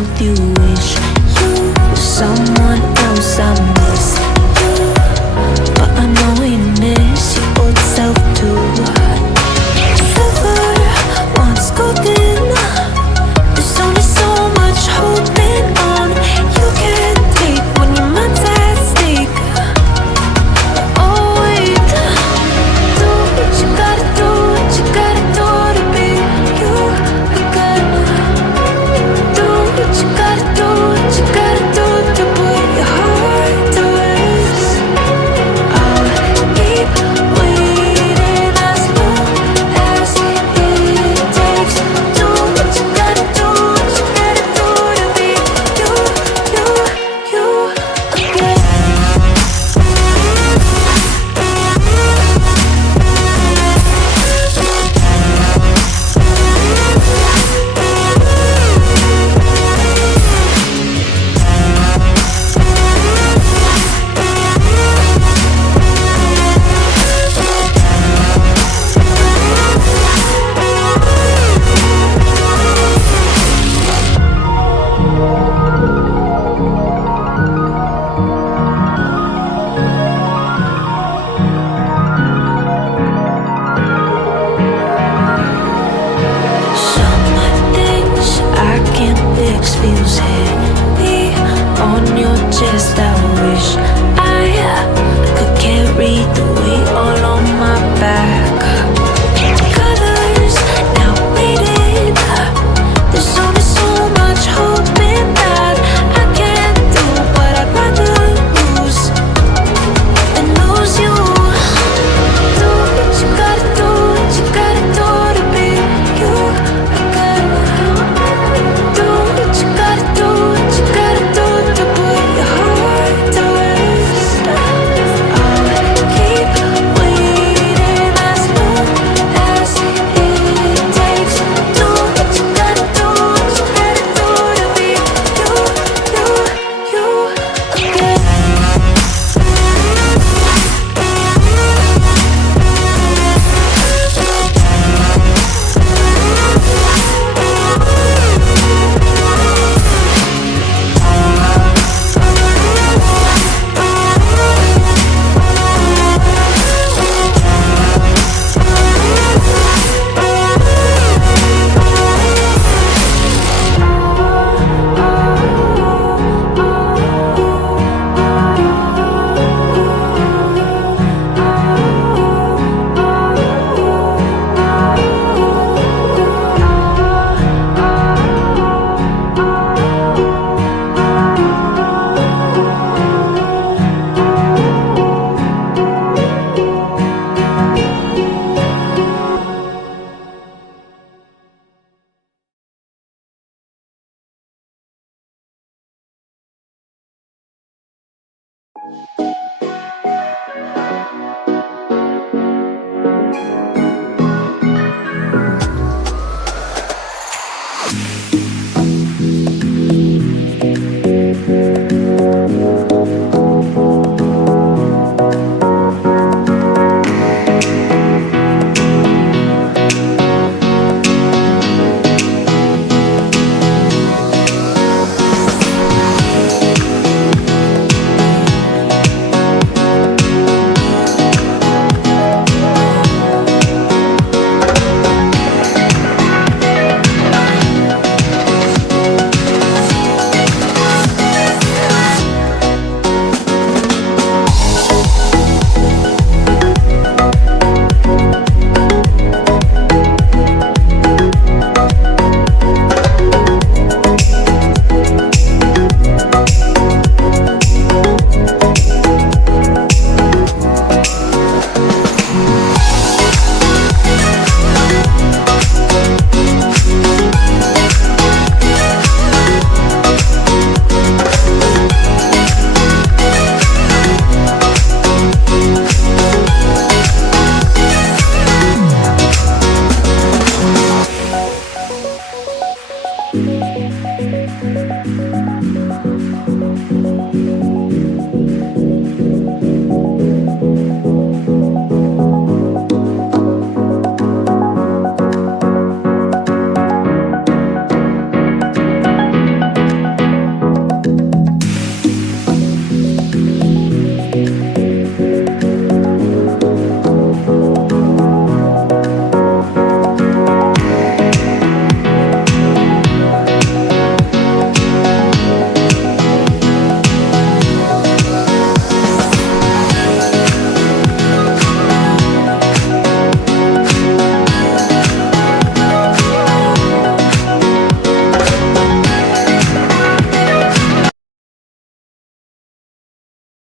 mouth you wish you were someone else. I miss you, but I know you miss your old self too. Silver once golden, there's only so much holding on. You can't take when your mind's at stake. Oh wait, do what you gotta do, what you gotta do to be you again. Do what you gotta do, what you gotta do to put your heart to rest. I'll keep waiting as long as it takes. Do what you gotta do, what you gotta do to be you again. Some things I can't fix feels heavy on your chest. I wish I